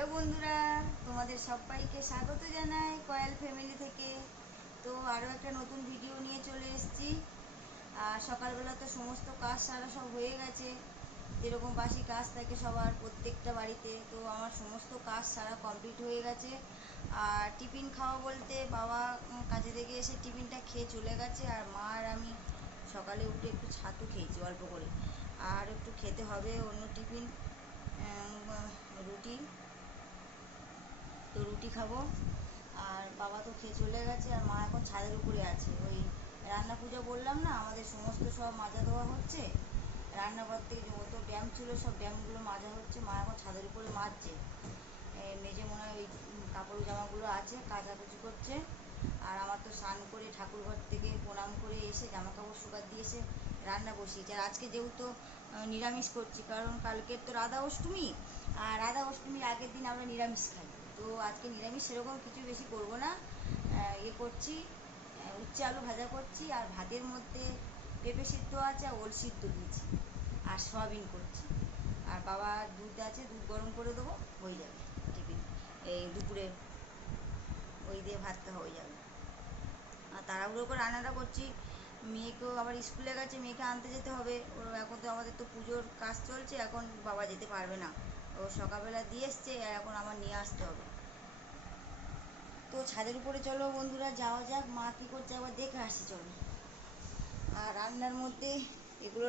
Hello বন্ধুরা, তোমাদের সবাইকে স্বাগত জানাই কয়েল ফ্যামিলি থেকে। তো আরও একটা নতুন ভিডিও নিয়ে চলে এসেছি। আর সকালবেলা তো সমস্ত কাজ সারা সব হয়ে গেছে। যেরকম বাসি কাজ থাকে সবার প্রত্যেকটা বাড়িতে, তো আমার সমস্ত কাজ সারা কমপ্লিট হয়ে গেছে। আর টিফিন খাওয়া বলতে বাবা কাজে থেকে এসে টিফিনটা খেয়ে চলে গেছে, আর মা আর আমি সকালে উঠে একটু ছাতু খেয়েছি অল্প করে। আর একটু খেতে হবে অন্য টিফিন রুটি। তো রুটি খাব। আর বাবা তো খেয়ে চলে গেছে, আর মা এখন ছাদের উপরে আছে। ওই রান্না পুজো বললাম না, আমাদের সমস্ত সব মাজা দেওয়া হচ্ছে। রান্নাঘর থেকে যে যত ব্যায়াম ছিল, সব ব্যায়ামগুলো মাজা হচ্ছে, মা এখন ছাদের উপরে মাজছে। মেজে মনে হয় ওই কাপড় জামাগুলো আছে, কাচাকুচি করছে। আর আমার তো স্নান করে ঠাকুর ঘর থেকে প্রণাম করে এসে জামা কাপড় শুকাত দিয়ে এসে রান্না বসিয়েছি। আর আজকে যেহেতু নিরামিষ করছি, কারণ কালকের তো রাধা অষ্টমী। আর রাধা অষ্টমীর আগের দিন আমরা নিরামিষ খাই। তো আজকে নিরামিষ সেরকম কিছু বেশি করব না। ইয়ে করছি উচ্ছে আলু ভাজা করছি আর ভাতের মধ্যে পেঁপে সিদ্ধ আছে আর ওল সিদ্ধ দিয়েছি আর সয়াবিন করছি। আর বাবা দুধ আছে, দুধ গরম করে দেবো, হয়ে যাবে টিফিন। এই দুপুরে ওই দিয়ে ভাতটা হয়ে যাবে। আর তাড়াহুড়ো করে রান্নাটা করছি। মেয়েকেও আবার স্কুলে গেছে, মেয়েকে আনতে যেতে হবে। ওর এখন তো আমাদের তো পুজোর কাজ চলছে, এখন বাবা যেতে পারবে না। ও সকালবেলা দিয়ে এসছে এখন আমার নিয়ে আসতে হবে। তো ছাদের উপরে চলো বন্ধুরা, যাওয়া যাক। মা কী করছে একবার দেখে আসি চলো। আর রান্নার মধ্যে এগুলো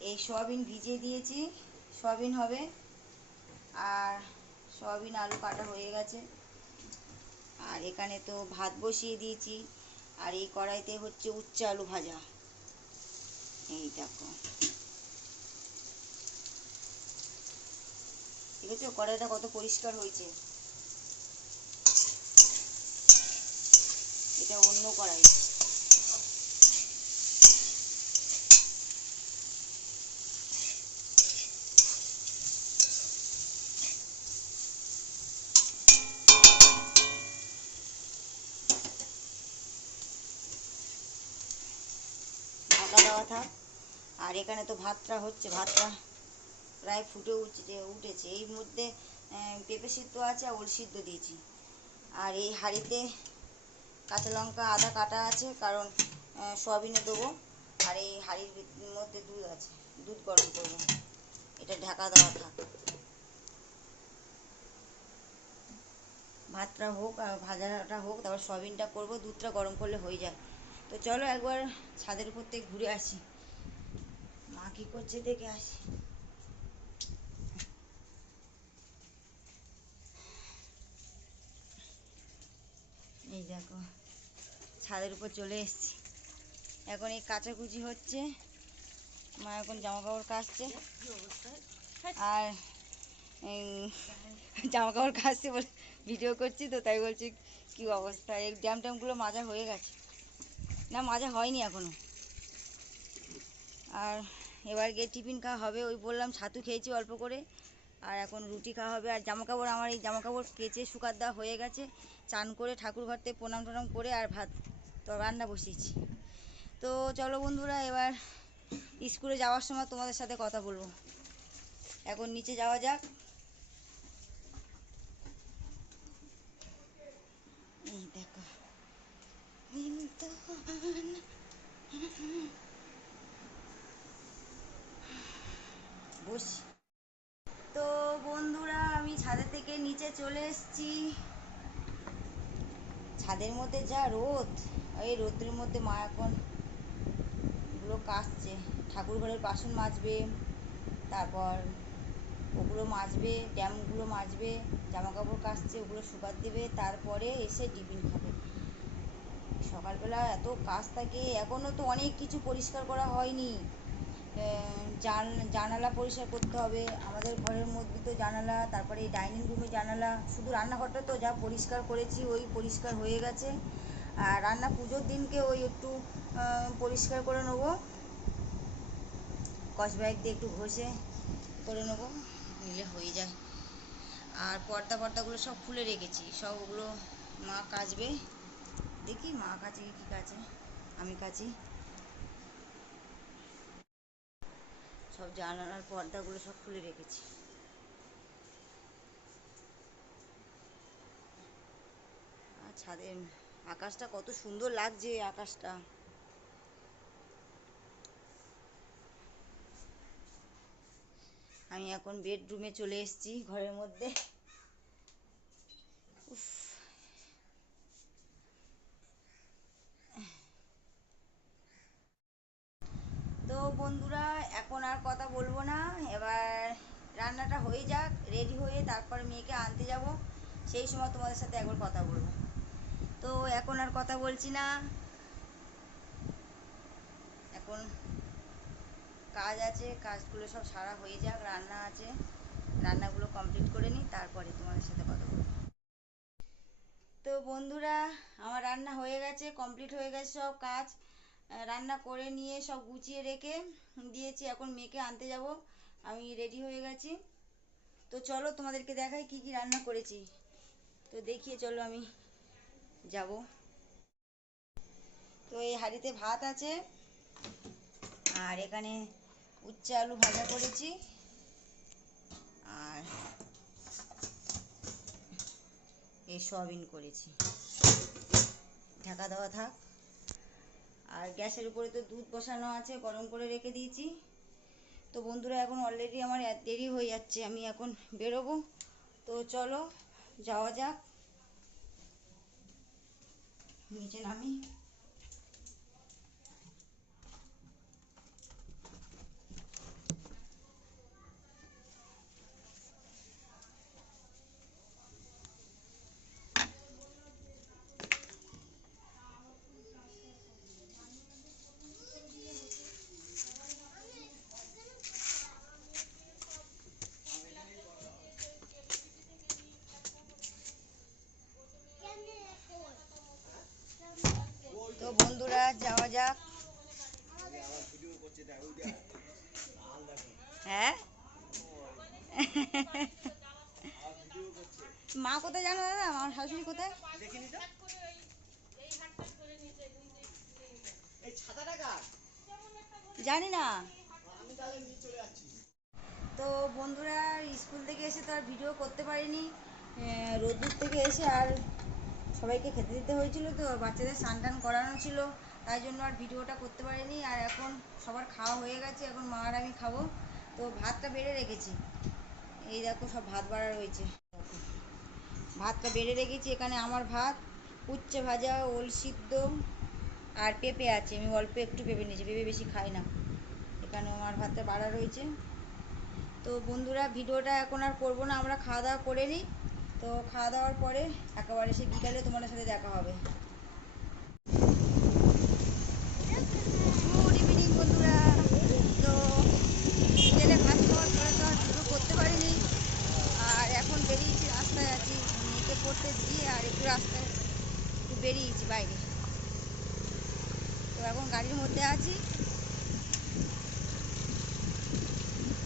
এই সয়াবিন ভিজিয়ে দিয়েছি। সয়াবিন হবে। আর সয়াবিন আলু কাটা হয়ে গেছে। আর এখানে তো ভাত বসিয়ে দিয়েছি। আর এই কড়াইতে হচ্ছে উচ্ছে আলু ভাজা। এই দেখো। ঠিক আছে কড়াইটা কত পরিষ্কার হয়েছে। এটা অন্য কড়াই আর এখানে তো ভাতটা হচ্ছে, ভাতটা প্রায় ফুটে উঠছে উঠেছে। এই মধ্যে পেঁপে সিদ্ধ আছে আর ওল সিদ্ধ দিয়েছি। আর এই হাঁড়িতে কাঁচা লঙ্কা, আদা কাটা আছে, কারণ সয়াবিনে দেবো। আর এই হাঁড়ির মধ্যে দুধ আছে, দুধ গরম করব। এটা ঢাকা দেওয়া থাক। ভাতটা হোক আর ভাজাটা হোক, তারপর সয়াবিনটা করব, দুধটা গরম করলে হয়ে যায়। তো চলো একবার ছাদের উপর থেকে ঘুরে আসি। মা কি করছে দেখে আসি। এই দেখো। ছাদের উপর চলে এসেছি। এখন এই কাচাকুচি হচ্ছে। মা এখন জামা কাপড় কাচছে। আর জামা কাপড় কাচছে বলে ভিডিও করছি তো, তাই বলছি কি অবস্থা? এই ড্যাম ট্যামগুলো মাজা হয়ে গেছে। না, মাজা হয়নি এখনও। আর এবার গিয়ে টিফিন খাওয়া হবে, ওই বললাম ছাতু খেয়েছি অল্প করে। আর এখন রুটি খাওয়া হবে। আর জামা কাপড় আমার এই জামা কাপড় কেচে শুকাত দেওয়া হয়ে গেছে। চান করে ঠাকুর ঘর থেকে প্রণাম টনাম করে আর ভাত তো রান্না বসিয়েছি। তো চলো বন্ধুরা, এবার স্কুলে যাওয়ার সময় তোমাদের সাথে কথা বলব। এখন নিচে যাওয়া যাক। এই দেখো। বসি। তো বন্ধুরা, আমি ছাদের থেকে নিচে চলে এসেছি। ছাদের মধ্যে যা রোদ। এই রোদের মধ্যে মা এখন ওগুলো কাচছে ঠাকুর ঘরের বাসন মাজবে, তারপর ওগুলো মাজবে, ড্যামগুলো মাজবে জামা কাপড় কাচছে, ওগুলো শুকাত দেবে, তারপরে এসে টিফিন খাবে। সকালবেলা এত কাজ থাকে এখনও তো অনেক কিছু পরিষ্কার করা হয়নি। জানালা পরিষ্কার করতে হবে। আমাদের ঘরের মধ্যে তো জানালা, তারপরে ডাইনিং রুমে জানালা। শুধু রান্নাঘরটা তো যা পরিষ্কার করেছি, ওই পরিষ্কার হয়ে গেছে। আর রান্না পুজোর দিনকে ওই একটু পরিষ্কার করে নেব। কসবাইক দিয়ে একটু ঘষে করে নেব, নিলে হয়ে যায়। আর পর্দা পর্দাগুলো সব খুলে রেখেছি, সব ওগুলো মা কাচবে। দেখি মা কাছে কি কাছে আমি কাছি সব জানালার পর্দাগুলো সব খুলে রেখেছি। আর ছাদের আকাশটা কত সুন্দর লাগছে আকাশটা। আমি এখন বেডরুমে চলে এসেছি ঘরের মধ্যে। তো বন্ধুরা, এখন আর কথা বলব না। এবার রান্নাটা হয়ে যাক রেডি হয়ে তারপর মেয়েকে আনতে যাব। সেই সময় তোমাদের সাথে একবার কথা বলব। তো এখন আর কথা বলছি না। এখন কাজ আছে, কাজগুলো সব সারা হয়ে যাক, রান্না আছে। রান্নাগুলো কমপ্লিট করে নিই, তারপরে তোমাদের সাথে কথা বলব। তো বন্ধুরা, আমার রান্না হয়ে গেছে কমপ্লিট হয়ে গেছে সব কাজ। রান্না করে নিয়ে সব গুছিয়ে রেখে দিয়েছি, এখন মেয়েকে আনতে যাব। আমি রেডি হয়ে গেছি। তো চলো তোমাদেরকে দেখাই কি কি রান্না করেছি। তো দেখিয়ে চলো আমি। যাব। তো এই হাঁড়িতে ভাত আছে। আর এখানে উচ্ছে আলু ভাজা করেছি। আর এই সয়াবিন করেছি। ঢাকা দেওয়া থাক। আর গ্যাসের উপরে তো দুধ বসানো আছে, গরম করে রেখে দিয়েছি। তো বন্ধুরা, এখন অলরেডি আমার দেরি হয়ে যাচ্ছে, আমি এখন বেরোবো। তো চলো, যাওয়া যাক। নিচে নামি কোথায় জানো দাদা? আমার শাশুড়ি কোথায়? জানি না। তো বন্ধুরা স্কুল থেকে এসে তো আর ভিডিও করতে পারিনি। রোদ্দুর থেকে এসে আর সবাইকে খেতে দিতে হয়েছিল তো বাচ্চাদের স্নান টান করানো ছিল। তাই জন্য আর ভিডিওটা করতে পারিনি। আর এখন সবার খাওয়া হয়ে গেছে এখন মা আর আমি খাব। তো ভাতটা বেড়ে রেখেছি। এই দেখো সব ভাত বাড়া রয়েছে। ভাতটা বেড়ে রেখেছি, এখানে আমার ভাত, উচ্ছে ভাজা, ওল সিদ্ধ আর পেঁপে আছে। আমি অল্প একটু পেঁপে নিয়েছি, পেঁপে বেশি খাই না। এখানে আমার ভাতটা বাড়া রয়েছে। তো বন্ধুরা, ভিডিওটা এখন আর করব না, আমরা খাওয়া দাওয়া করে নিই। তো খাওয়া দাওয়ার পরে একেবারে সে বিকালে তোমাদের সাথে দেখা হবে গুড ইভিনিং বন্ধুরা তো বিকেলে ভাত খাওয়ার পরে তো আর ভিডিও করতে পারিনি আর এখন বেরিয়েছি রাস্তায় আছি মেয়েকে পড়তে দিয়ে আর একটু রাস্তায় একটু বেরিয়েছি বাইরে গাড়ির মধ্যে আছি।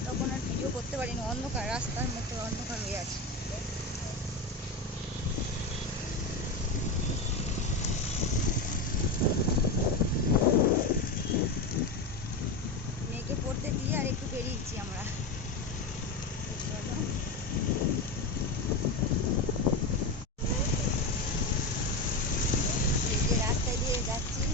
তখন আর ভিডিও করতে পারিনি, অন্ধকার, রাস্তার মধ্যে অন্ধকার হয়ে আছে। মেয়েকে পড়তে দিয়ে আর একটু বেরিয়েছি আমরা। রাস্তায় দিয়ে যাচ্ছি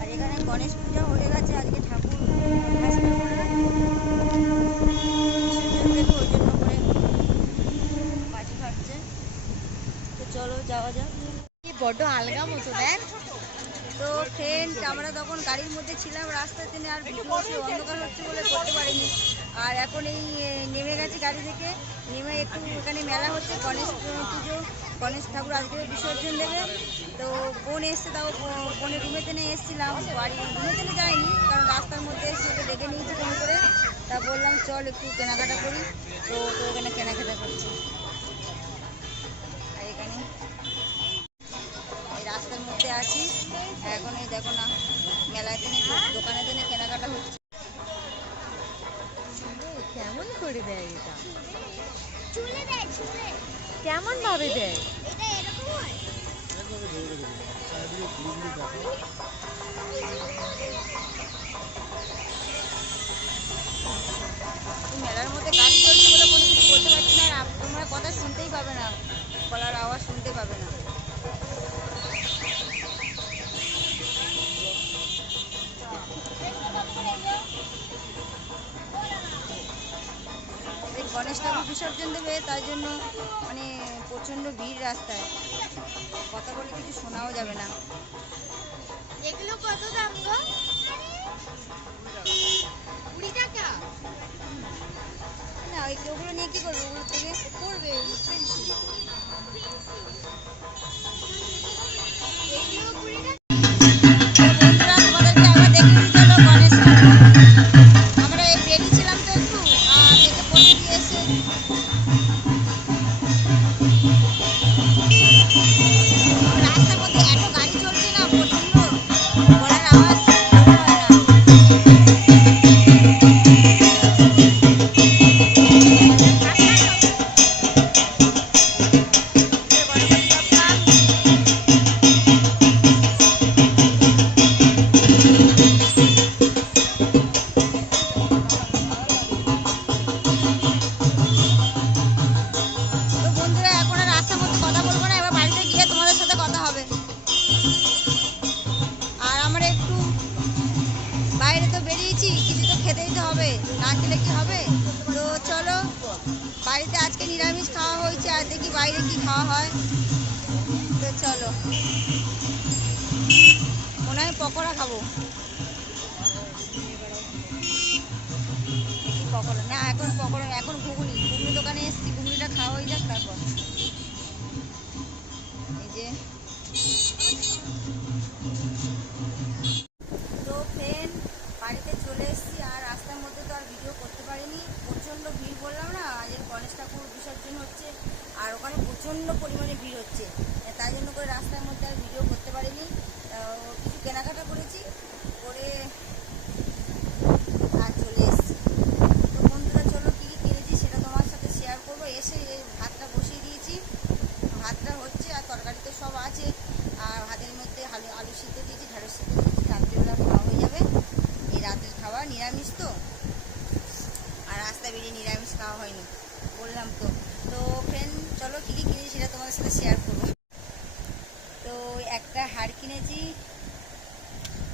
আর এখানে গণেশ পূজা হয়ে গেছে আজকে ঠাকুর আসবে বলে বিসর্জন দেবে ওই জন্য করে পাটি ফাটছে তো চলো যাওয়া যাক কি বড্ড আলগা মতো দেখ তো ফ্রেন্ড আমরা তখন গাড়ির মধ্যে ছিলাম, রাস্তার জন্য আর অন্ধকার হচ্ছে বলে করতে পারিনি। আর এখন এই নেমে গেছে গাড়ি থেকে। নেমে একটু এখানে মেলা হচ্ছে, গণেশ পুজো, গণেশ ঠাকুর আজকে বিসর্জন দেবে। তো বোন এসছে, তাও বোনের রুমে তেনে এসেছিলাম। বাড়ি রুমে তেনে যাইনি কারণ রাস্তার মধ্যে ওকে ডেকে নিয়েছি ফোন করে। তা বললাম, চল একটু কেনাকাটা করি। তো তো ওখানে কেনাকাটা করছি। করে দেয় এটা। চুলে দেয় চুলে। কেমন ভাবে দেয়? এটা এরকম মেলার মধ্যে কাজ চলছে বলে কোনো কিছু বলতে পারছি না আর তোমরা কথা শুনতেই পাবে না। গলার আওয়াজ শুনতে পাবে না। বিসর্জন দেবে তার জন্য মানে প্রচণ্ড ভিড় রাস্তায়। কথা বলে কিছু শোনাও যাবে না। এগুলো কত দাম গো? কুড়ি টাকা? না ওগুলো নিয়ে কী করবে? ওগুলো থেকে করবে পেন্সিল বাইরে কি খাওয়া হয়? তো চলো। মনে হয় পকোড়া খাব। পকোড়া। না, এখন পকোড়া, এখন ঘুগনি। ঘুগনি দোকানে এসেছি, ঘুগনিটা খাওয়া হয়ে যাক তারপর। এই যে তো ফ্রেন্ড বাড়িতে চলে এসেছি আর রাস্তার মধ্যে তো আর ভিডিও করতে পারিনি প্রচণ্ড ভিড় বললাম না আজ গণেশ ঠাকুর বিসর্জন হচ্ছে আর ওখানে প্রচণ্ড পরিমাণে ভিড় হচ্ছে তাই জন্য করে রাস্তার মধ্যে আর ভিডিও করতে পারিনি আহ, কিছু কেনাকাটা করেছি করে আর চলে এসেছি তো বন্ধুরা চলো কী কী কিনেছি সেটা তোমার সাথে শেয়ার করব এসে এই ভাতটা বসিয়ে দিয়েছি ভাতটা হচ্ছে আর তরকারি তো সব আছে আর ভাতের মধ্যে আলু আলু সিদ্ধ দিয়েছি ঢেঁড়স সিদ্ধ দিয়েছি রাত্রিবেলা খাওয়া হয়ে যাবে এই রাতের খাবার নিরামিষ তো আর রাস্তা বেরিয়ে নিরামিষ খাওয়া হয়নি বললাম তো তো ফ্রেন্ড চলো কী কী কিনেছি সেটা তোমাদের সাথে শেয়ার করব। তো একটা হার কিনেছি।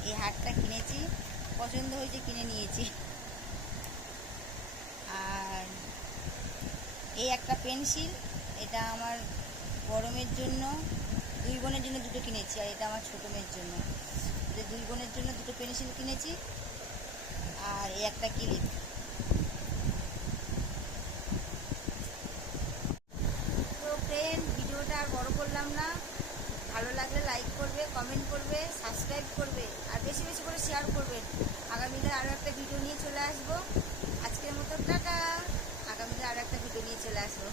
এই হারটা কিনেছি। পছন্দ হয়েছে কিনে নিয়েছি। আর এই একটা পেন্সিল, এটা আমার মেয়ের জন্য, দুই বোনের জন্য দুটো কিনেছি, আর এটা আমার ছোটো মেয়ের জন্য। দুই বোনের জন্য দুটো পেন্সিল কিনেছি। আর এই একটা ক্লিপ পারলাম না। ভালো লাগলে লাইক করবে কমেন্ট করবে সাবস্ক্রাইব করবে, আর বেশি বেশি করে শেয়ার করবেন আগামীকাল আরও একটা ভিডিও নিয়ে চলে আসব। আজকের মতো টাটা। আগামীকাল আরও একটা ভিডিও নিয়ে চলে আসব।